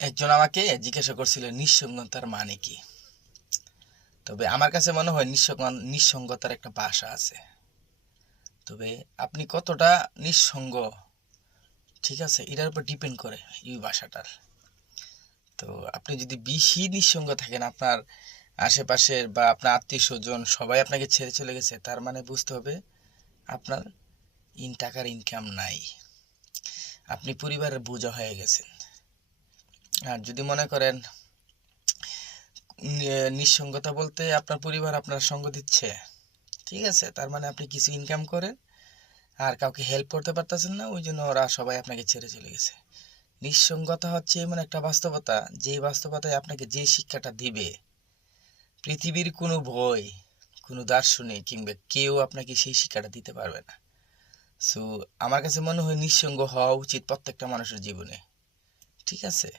একজন আমাকে জিজ্ঞাসা করছিল নিঃসঙ্গতার মানে কি। তবে আমার কাছে মনে হয় নিঃসঙ্গতার একটা ভাষা আছে। তবে আপনি কতটা নিঃসঙ্গ, ঠিক আছে, এটার উপর ডিপেন্ড করে এই ভাষাটার। তো আপনি যদি বেশি নিঃসঙ্গ থাকেন, আপনার আশেপাশের বা আপনার আত্মীয় স্বজন সবাই আপনাকে ছেড়ে চলে গেছে, তার মানে বুঝতে হবে আপনার টাকার ইনকাম নাই, আপনি পরিবারের বোঝা হয়ে গেছেন। আর যদি মনে করেন নিঃসঙ্গতা বলতে আপনার পরিবার আপনার সঙ্গ দিচ্ছে, ঠিক আছে, তার মানে আপনি কিছু ইনকাম করেন আর কাউকে হেল্প করতে পারতেছেন না, ওই জন্য ওরা সবাই আপনাকে ছেড়ে চলে গেছে। নিঃসঙ্গতা হচ্ছে এমন একটা বাস্তবতা, যে বাস্তবতায় আপনাকে যে শিক্ষাটা দিবে পৃথিবীর কোনো বই, কোনো দার্শনিক কিংবা কেউ আপনাকে সেই শিক্ষাটা দিতে পারবে না। সো আমার কাছে মনে হয় নিঃসঙ্গ হওয়া উচিত প্রত্যেকটা মানুষের জীবনে, ঠিক আছে।